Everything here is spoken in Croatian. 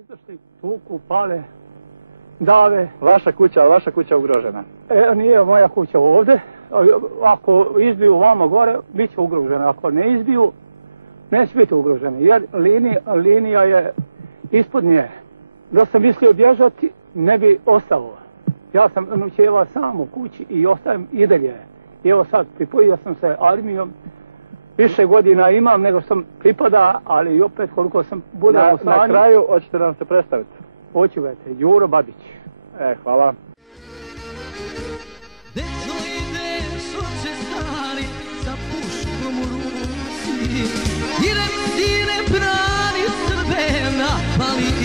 Izašli, tuku, pale, dave. Vaša kuća ugrožena? Nije moja kuća ovdje. Ako izbiju vamo gore, bit će ugrožena. Ako ne izbiju, neće biti ugrožena. Jer linija je ispod nje. Da sam mislio bježati, ne bi ostalo. Ja sam noćevao sam u kući i ostajem i dalje. I evo sad, pripojio sam se armijom. Više godina imam nego sam pripada, ali opet koliko sam budem u stanju. Na kraju, hoćete nam se predstaviti? Hoću, Đuro Babić. Hvala. Dečko ide šoče stari sa puškom u ruci. Idem sine brani Srbe napali.